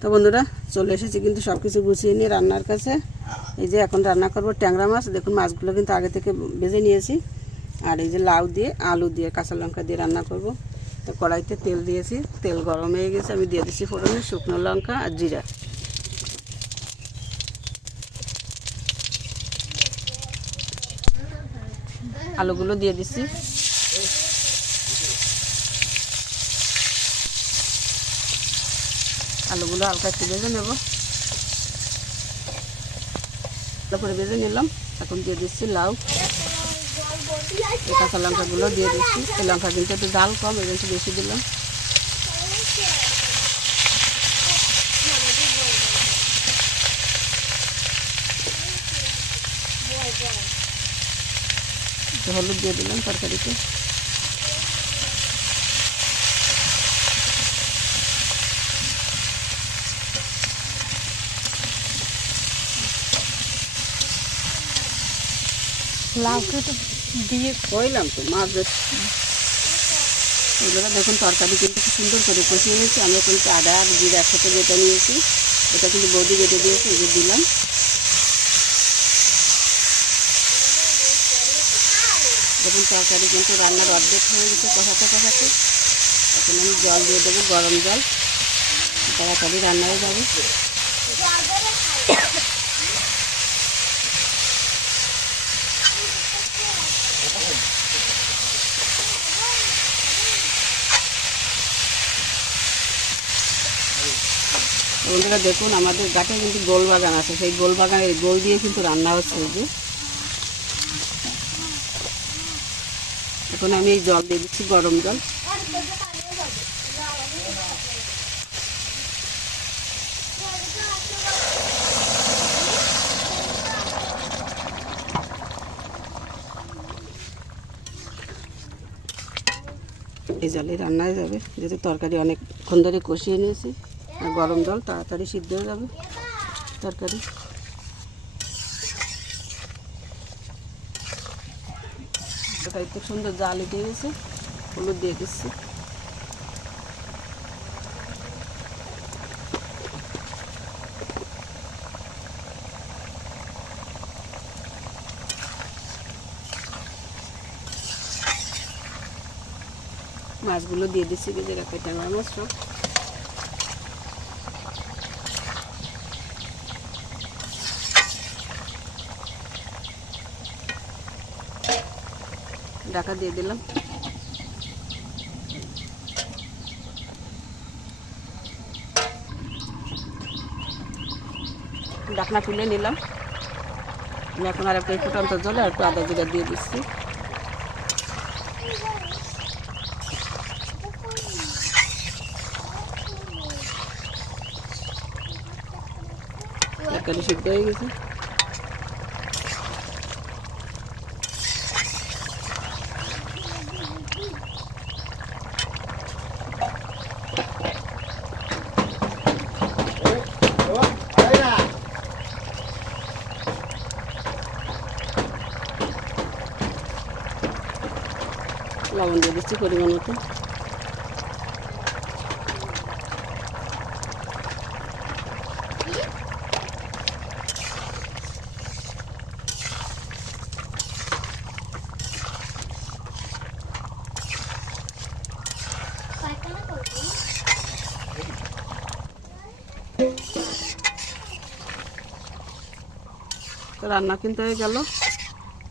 তো বন্ধুরা চলে এসেছি কিন্তু সব কিছু গুছিয়ে নিয়ে রান্নার কাছে। এই যে এখন রান্না করব ট্যাংরা মাছ। দেখুন মাছগুলো কিন্তু আগে থেকে ভেজে নিয়েছি। আর এই যে লাউ দিয়ে আলু দিয়ে কাঁচা লঙ্কা দিয়ে রান্না করব। তো কড়াইতে তেল দিয়েছি, তেল গরম হয়ে গেছে। আমি দিয়ে দিচ্ছি ফোড়নে শুকনো লঙ্কা আর জিরা। আলুগুলো দিয়ে দিচ্ছি। আলুগুলো হালকা একটু ভেজে নেব। তারপরে ভেজে নিলাম। এখন দিয়ে দিচ্ছি লাউ, এই কাঁচা লঙ্কাগুলো দিয়ে দিচ্ছি। এই লঙ্কা কিন্তু একটু ডাল কম, এই জন্য বেশি দিলাম। হলুদ দিয়ে দিলাম তরকারিতে। লাউকে তো দিয়ে কইলাম তো মাছ এগুলো। দেখুন তরকারি কিন্তু খুব সুন্দর করে কষিয়ে নিয়েছি। আমি কিন্তু আদা আর জিরা একসাথে বেটে নিয়েছি। এটা কিন্তু বৌদি বেটে দিয়েছি, এই যে দিলাম। দেখুন তরকারি কিন্তু রান্নার অর্ধেক হয়ে গেছে কষাতে কষাতে। এখন আমি জল দিয়ে দেবো, গরম জল। তাড়াতাড়ি রান্না হয়ে যাবে। বন্ধুরা দেখুন আমাদের গাছে কিন্তু গোল বাগান আছে। সেই গোল বাগানের গোল দিয়ে কিন্তু রান্না হচ্ছে। এই যে এখন আমি এই জল দিয়ে দিচ্ছি, গরম জল। এই জলে রান্না হয়ে যাবে, যেহেতু তরকারি অনেকক্ষণ ধরে কষিয়ে নিয়েছি। আর গরম জল, তাড়াতাড়ি সিদ্ধ হয়ে যাবে তরকারি। তরকারি খুব সুন্দর জাল উঠে গেছে। হলুদ দিয়ে দিচ্ছি। মাছগুলো দিয়ে দিচ্ছি, ভেজে রাখা ট্যাংরা মাছ সব। ঢাকা দিয়ে দিলাম। ঢাকনা তুলে নিলাম। আমি এখন আর একটু ফুটান্ত জলে আর একটু আদা জিরা দিয়ে দিচ্ছি। তরকারি সিদ্ধ হয়ে গেছে। লবণ দিয়ে দিচ্ছি পরিমাণ মতো। তো রান্না কিন্তু হয়ে গেল।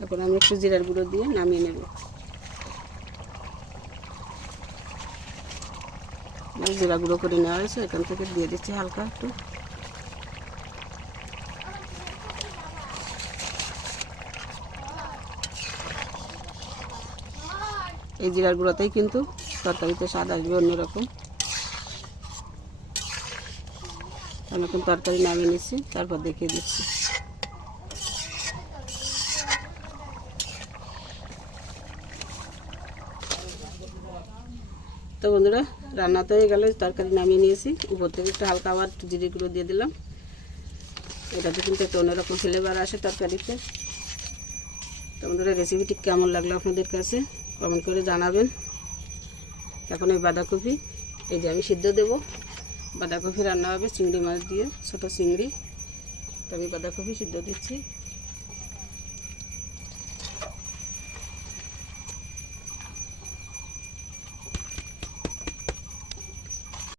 এখন আমি একটু জিরার গুঁড়ো দিয়ে নামিয়ে নেব। জিরা গুঁড়ো করে নেওয়া হয়েছে, এখান থেকে দিয়ে দিচ্ছি হালকা একটু। এই জিরার গুঁড়োতেই কিন্তু তরকারিতে স্বাদ আসবে অন্যরকম। আমি এখন তরকারি নামিয়ে নিচ্ছি, তারপর দেখিয়ে দিচ্ছি। তো বন্ধুরা রান্না তো হয়ে গেল, তরকারি নামিয়ে নিয়েছি। উপর থেকে একটু হালকা আবার জিরে গুঁড়ো দিয়ে দিলাম। এটাতে কিন্তু একটা অন্যরকম ফ্লেভার আসে তরকারিতে। তো বন্ধুরা রেসিপিটি কেমন লাগলো আপনাদের কাছে কমেন্ট করে জানাবেন। এখন এই বাঁধাকপি এই যে আমি সিদ্ধ দেবো, বাঁধাকপি রান্না হবে চিংড়ি মাছ দিয়ে, ছোটো চিংড়ি। তো আমি বাঁধাকপি সিদ্ধ দিচ্ছি।